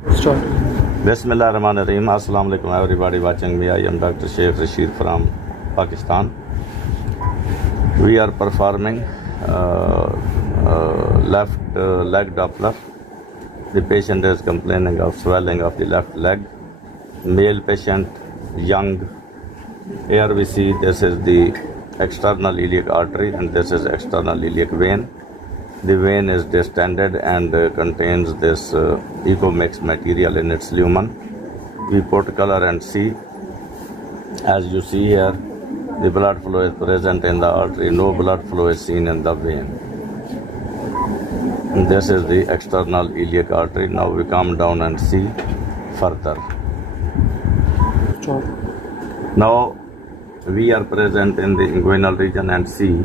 Start. Bismillahirrahmanirrahim. Assalamu alaikum everybody watching me. I am Dr. Sheikh Rashid from Pakistan. We are performing left leg Doppler. The patient is complaining of swelling of the left leg. Male patient, young. Here we see this is the external iliac artery and this is external iliac vein. The vein is distended and contains this eco-mix material in its lumen. We put color and see. As you see here, the blood flow is present in the artery. No blood flow is seen in the vein. This is the external iliac artery. Now we come down and see further. Start. Now we are present in the inguinal region and see.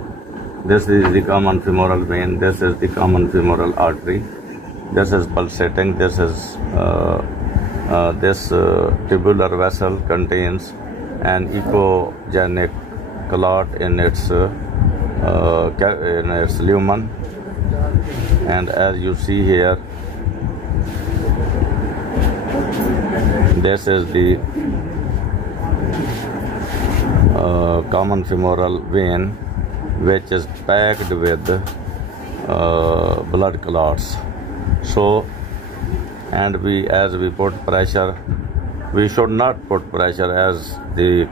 This is the common femoral vein. This is the common femoral artery. This is pulsating. This is this tubular vessel contains an echogenic clot in its lumen. And as you see here, this is the common femoral vein, which is packed with blood clots. So, and as we put pressure, we should not put pressure as the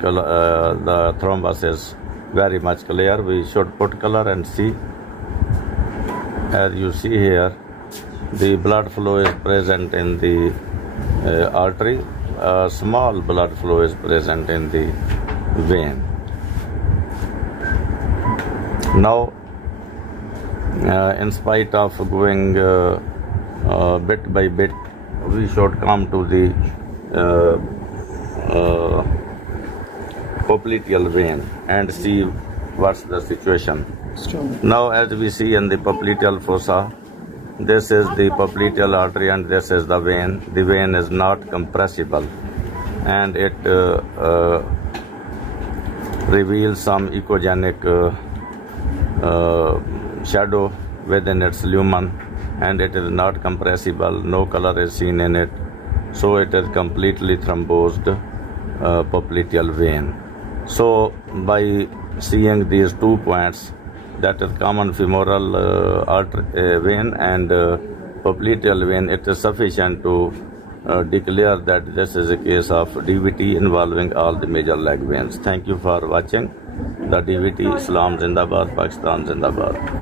thrombus is very much clear. We should put color and see. As you see here, the blood flow is present in the artery. Small blood flow is present in the vein. Now, in spite of going bit by bit, we should come to the popliteal vein and see what's the situation. Start. Now, as we see in the popliteal fossa, this is the popliteal artery and this is the vein. The vein is not compressible and it reveals some echogenic shadow within its lumen, and it is not compressible. No color is seen in it, so it is completely thrombosed popliteal vein. So by seeing these 2 points, that is common femoral artery vein and popliteal vein, it is sufficient to declare that this is a case of DVT involving all the major leg veins. Thank you for watching the DVT. Islam Zindabad, Pakistan Zindabad.